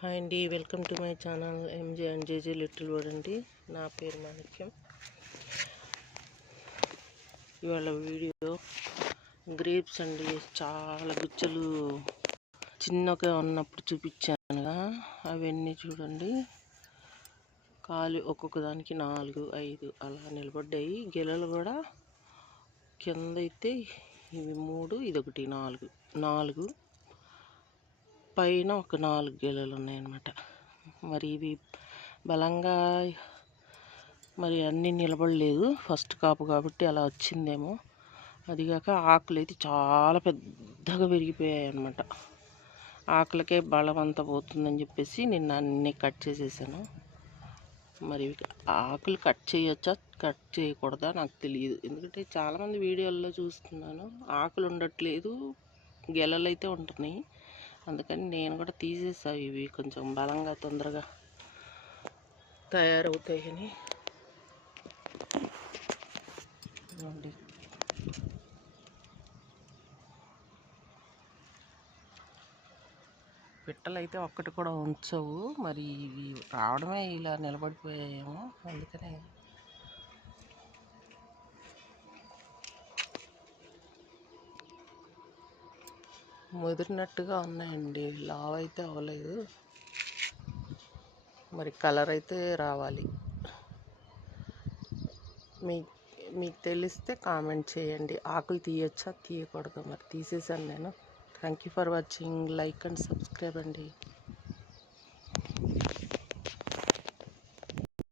Hi అండి, welcome to my channel MJ and JJ little world అండి. నా పేరు మాణిక్యం. ఇవాళ వీడియో గ్రేప్స్ అండి. చాలా గుచ్చలు చిన్నగా ఉన్నప్పుడు చూపించానుగా, అవన్నీ చూడండి. కాలు ఒక్కొక్క దానికి 4, 5 అలా నిలబడ్డాయి. గెలలు కూడా కింద అయితే ఇవి 3, ఇదొకటి 4 పైన ఒక 4 గెలలు ఉన్నాయన్నమాట. మరి ఇవి బలంగా మరి అన్నీ నిలబడలేదు, ఫస్ట్ కాపు కాబట్టి అలా వచ్చిందేమో. అదిగాక ఆకులు అయితే చాలా పెద్దగా పెరిగిపోయాయి అన్నమాట. ఆకులకే బలం అంతా పోతుందని చెప్పేసి నిన్న అన్నీ కట్ చేసేసాను. మరి ఆకులు కట్ చేయొచ్చా కట్ చేయకూడదా నాకు తెలియదు, ఎందుకంటే చాలామంది వీడియోల్లో చూస్తున్నాను ఆకులు ఉండట్లేదు, గెలలు అయితే ఉంటున్నాయి. అందుకని నేను కూడా తీసేసా. ఇవి కొంచెం బలంగా తొందరగా తయారవుతాయని. పిట్టలు అయితే ఒక్కటి కూడా ఉంచవు. మరి ఇవి రావడమే ఇలా నిలబడిపోయాయేమో, అందుకనే ముదిరినట్టుగా ఉన్నాయండి. లావ్ అయితే అవ్వలేదు, మరి కలర్ అయితే రావాలి. మీకు తెలిస్తే కామెంట్ చేయండి. ఆకులు తీయచ్చా తీయకూడదు, మరి తీసేసాను నేను. Thank you for watching. Like and subscribe అండి.